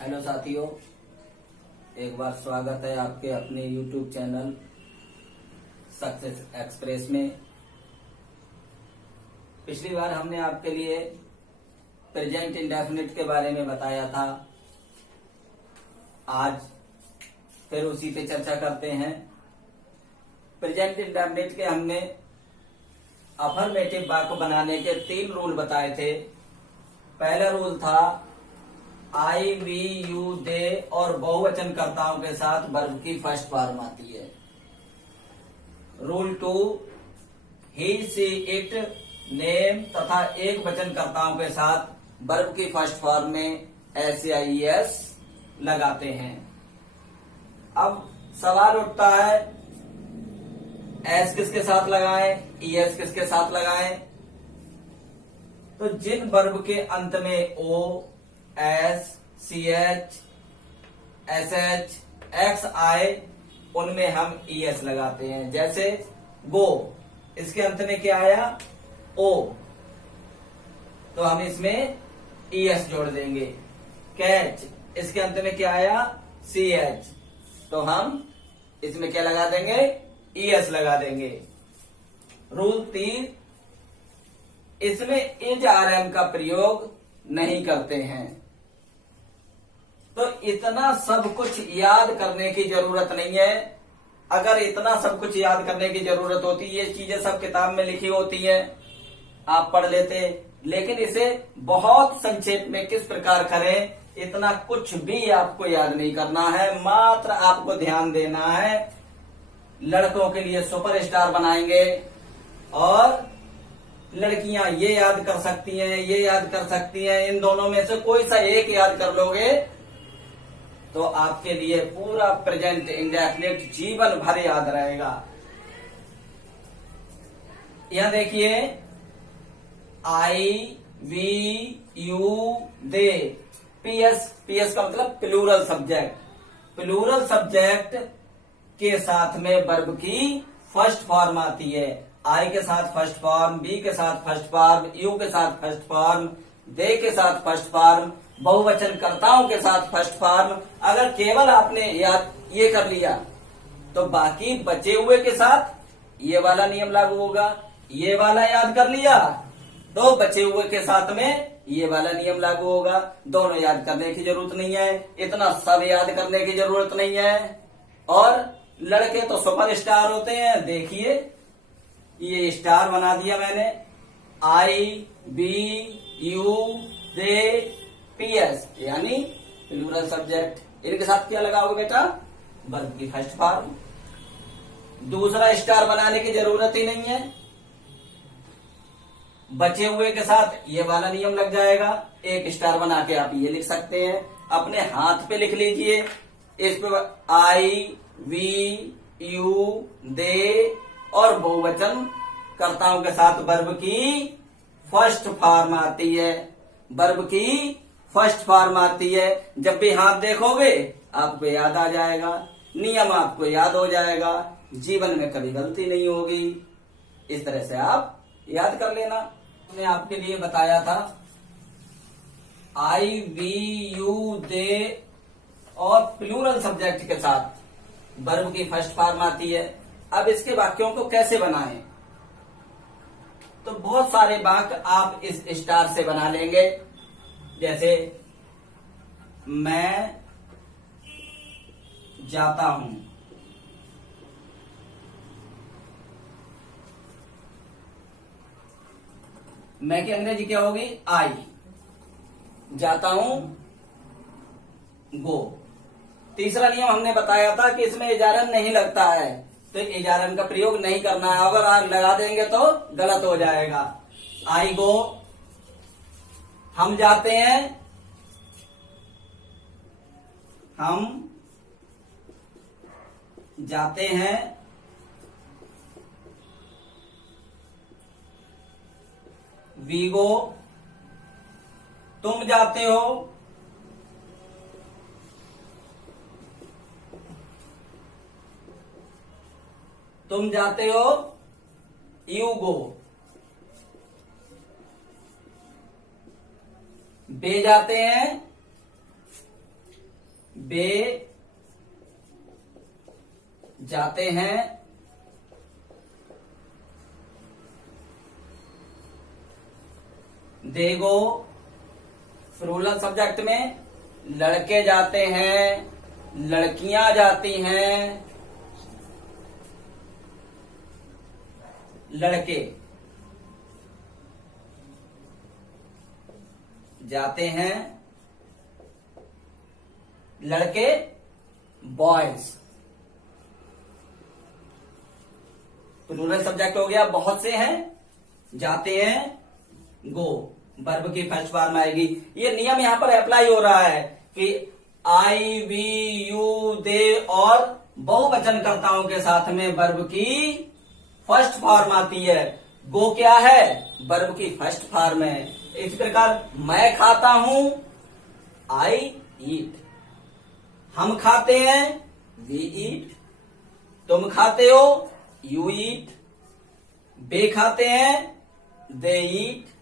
Hello साथियों, एक बार स्वागत है आपके अपने YouTube चैनल सक्सेस एक्सप्रेस में। पिछली बार हमने आपके लिए प्रेजेंट इंडेफिनिट के बारे में बताया था। आज फिर उसी पे चर्चा करते हैं। प्रेजेंट इंडेफिनिट के हमने अफर्मेटिव वाक्य बनाने के 3 रूल बताए थे। पहला रूल था आई, वी, यू, दे और बहुवचन कर्ताओं के साथ वर्ब की फर्स्ट फॉर्म आती है। Rule 2 he, she, it, name तथा एक वचन कर्ताओं के साथ वर्ब की फर्स्ट फॉर्म में SAIS लगाते हैं। अब सवाल उठता है एस किसके साथ लगाएं, ES किसके साथ लगाएं। तो जिन वर्ब के अंत में O, S, CH, SH, X आए उनमें हम ES लगाते हैं। जैसे गो, इसके अंत में क्या आया? O, तो हम इसमें ES जोड़ देंगे। कैच, इसके अंत में क्या आया? CH, तो हम इसमें क्या लगा देंगे? ES लगा देंगे। रूल 3, इसमें इज RM का प्रयोग नहीं करते हैं। तो इतना सब कुछ याद करने की जरूरत नहीं है। अगर इतना सब कुछ याद करने की जरूरत होती, ये चीजें सब किताब में लिखी होती हैं, आप पढ़ लेते। लेकिन इसे बहुत संक्षेप में किस प्रकार करें, इतना कुछ भी आपको याद नहीं करना है। मात्र आपको ध्यान देना है। लड़कों के लिए सुपरस्टार बनाएंगे और लड़कियां ये याद कर सकती हैं, ये याद कर सकती हैं। इन दोनों में से कोई सा एक याद कर लोगे तो आपके लिए पूरा प्रेजेंट इंडेफिनिट जीवन भर याद रहेगा। यहां देखिए, आई, वी, यू, दे, PS का मतलब प्लूरल सब्जेक्ट। प्लूरल सब्जेक्ट के साथ में वर्ब की फर्स्ट फॉर्म आती है। आई के साथ फर्स्ट फॉर्म, बी के साथ फर्स्ट फॉर्म, यू के साथ फर्स्ट फॉर्म, दे के साथ फर्स्ट फॉर्म, बहुवचन कर्ताओं के साथ फर्स्ट फॉर्म। अगर केवल आपने याद ये कर लिया तो बाकी बचे हुए के साथ ये वाला नियम लागू होगा। ये वाला याद कर लिया तो बचे हुए के साथ में ये वाला नियम लागू होगा। दोनों याद करने की जरूरत नहीं है, इतना सब याद करने की जरूरत नहीं है। और लड़के तो सुपरस्टार होते हैं। देखिए, ये स्टार बना दिया मैंने। आई, बी, यू, दे, PS यानी प्लूरल सब्जेक्ट। इनके साथ क्या लगाओगे बेटा? वर्ब की फर्स्ट फॉर्म। दूसरा स्टार बनाने की जरूरत ही नहीं है। बचे हुए के साथ ये वाला नियम लग जाएगा। एक स्टार बना के आप ये लिख सकते हैं। अपने हाथ पे लिख लीजिए। इस पे आई, वी, यू, दे और बहुवचन कर्ताओं के साथ वर्ब की फर्स्ट फॉर्म आती है। वर्ब की फर्स्ट फॉर्म आती है। जब भी हाथ देखोगे आपको याद आ जाएगा, नियम आपको याद हो जाएगा, जीवन में कभी गलती नहीं होगी। इस तरह से आप याद कर लेना। मैंने आपके लिए बताया था आई, वी, यू, दे और प्लूरल सब्जेक्ट के साथ वर्ब की फर्स्ट फॉर्म आती है। अब इसके वाक्यों को कैसे बनाएं? तो बहुत सारे वाक्य आप इस स्टार से बना लेंगे। जैसे मैं जाता हूं, मैं की अंग्रेजी क्या होगी? आई। जाता हूं, गो। तीसरा नियम हमने बताया था कि इसमें इजारन नहीं लगता है, तो इजारन का प्रयोग नहीं करना है। अगर आप लगा देंगे तो गलत हो जाएगा। आई गो, हम जाते हैं, हम जाते हैं। वी गो, तुम जाते हो। तुम जाते हो, यू गो। बे जाते हैं, वे जाते हैं, दे गो। प्लूरल सब्जेक्ट में लड़के जाते हैं, लड़कियां जाती हैं, लड़के जाते हैं, लड़के बॉयज। प्लूरल सब्जेक्ट हो गया, बहुत से हैं, जाते हैं, गो वर्ब की फर्स्ट फॉर्म आएगी। ये नियम यहां पर अप्लाई हो रहा है कि आई, वी, यू, दे और बहुवचन कर्ताओं के साथ में वर्ब की फर्स्ट फॉर्म आती है। गो क्या है? वर्ब की फर्स्ट फॉर्म है। इस प्रकार मैं खाता हूं, आई ईट। हम खाते हैं, वी ईट। तुम खाते हो, यू ईट। वे खाते हैं, दे ईट।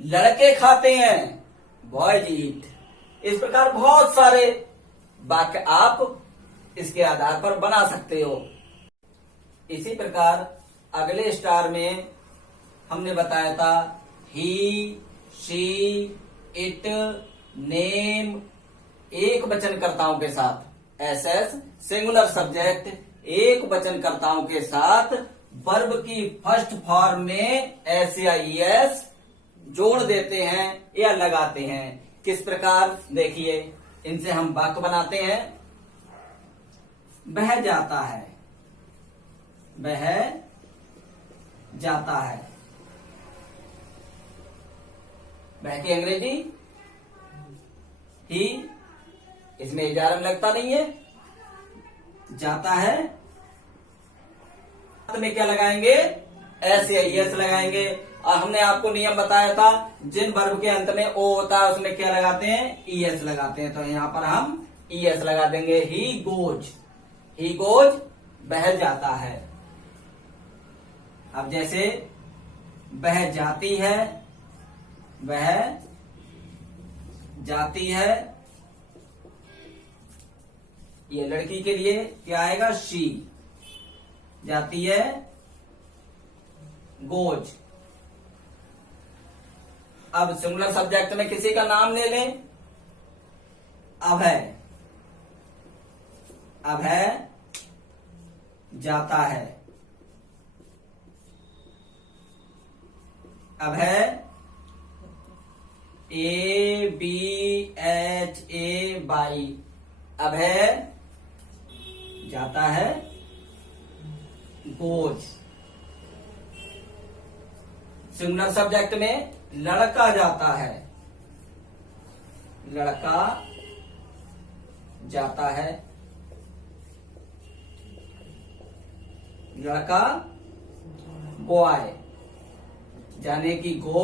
लड़के खाते हैं, बॉयज ईट। इस प्रकार बहुत सारे वाक्य आप इसके आधार पर बना सकते हो। इसी प्रकार अगले स्टार में हमने बताया था ही, शी, इट, नेम एक वचनकर्ताओं के साथ, एसएस सिंगुलर सब्जेक्ट एक वचनकर्ताओं के साथ वर्ब की फर्स्ट फॉर्म में एस या ईएस जोड़ देते हैं या लगाते हैं। किस प्रकार? देखिए, इनसे हम वाक्य बनाते हैं। बह जाता है, बह जाता है। बह की अंग्रेजी ही, इसमें इजारम लगता नहीं है। जाता है में क्या लगाएंगे? एस या ईएस लगाएंगे। और हमने आपको नियम बताया था, जिन वर्ब के अंत में ओ होता है उसमें क्या लगाते हैं? ईएस लगाते हैं। तो यहां पर हम ईएस लगा देंगे। ही गोज, ही गोज बह जाता है। अब जैसे बह जाती है, वह जाती है, ये लड़की के लिए क्या आएगा? शी। जाती है, गोज। अब सिंगुलर सब्जेक्ट में किसी का नाम ले लें। अभय, अभय जाता है, अभय ABHAY, अभय जाता है, गोज। सिंगुलर सब्जेक्ट में लड़का जाता है, लड़का जाता है, लड़का बॉय। जाने की गो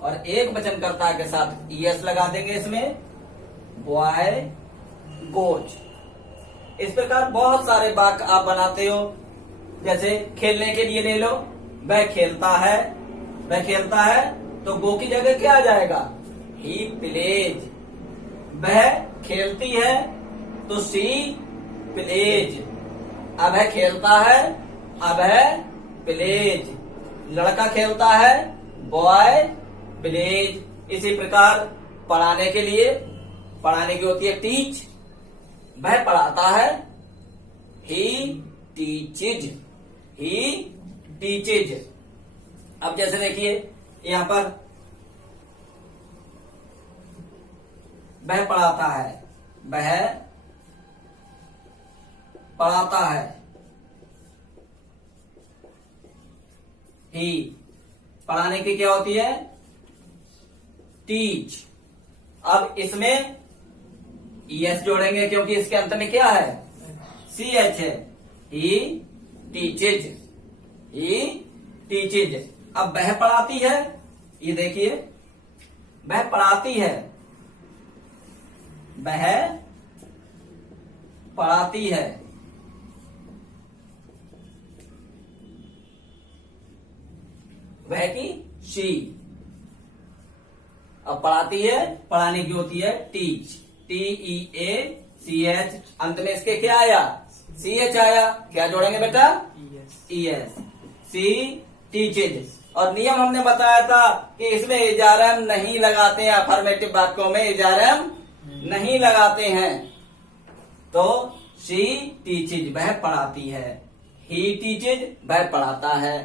और एक वचनकर्ता के साथ ईएस लगा देंगे इसमें, बॉय गोज। इस प्रकार बहुत सारे वाक्य आप बनाते हो। जैसे खेलने के लिए ले लो, वह खेलता है, वह खेलता है, तो गो की जगह क्या आ जाएगा? He plays. वह खेलती है, तो सी प्लेज। अब है खेलता है, अब है प्लेज। लड़का खेलता है, बॉय प्लेज। इसी प्रकार पढ़ाने के लिए, पढ़ाने की होती है टीच। वह पढ़ाता है, ही टीचेज, ही टीचेज। अब जैसे देखिए यहां पर वह पढ़ाता है, वह पढ़ाता है, ही पढ़ाने की क्या होती है? टीच। अब इसमें ईएस जोड़ेंगे क्योंकि इसके अंत में क्या है? CH है। ही टीचेज, ही टीचेज। अब वह पढ़ाती है, ये देखिए वह पढ़ाती है, वह पढ़ाती है। वह की शी। अब पढ़ाती है, पढ़ाने की होती है टीच, TEACH। सी एच, अंत में इसके क्या आया, सी एच आया, क्या जोड़ेंगे बेटा, ई एस, सी टीचेज। और नियम हमने बताया था कि इसमें इजारम नहीं लगाते हैं, अफर्मेटिव वाक्यों में इजारम नहीं लगाते हैं। तो शी टीचेज वह पढ़ाती है, ही टीचेज वह पढ़ाता है।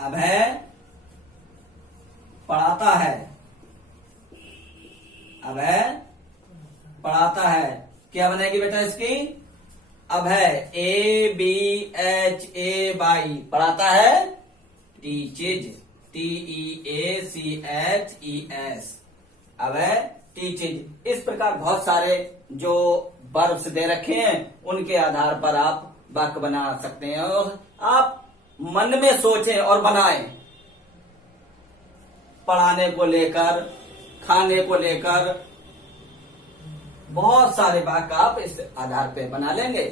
अब है पढ़ाता है, अब है पढ़ाता है, क्या बनेगी बेटा इसकी, अब है A B H A Y, पढ़ाता है teaches, T E A C H E S, अब है टीचेज। इस प्रकार बहुत सारे जो वर्ब्स दे रखे हैं उनके आधार पर आप वाक्य बना सकते हैं, और आप मन में सोचें और बनाएं। पढ़ाने को लेकर, खाने को लेकर बहुत सारे वाक्य आप इस आधार पे बना लेंगे।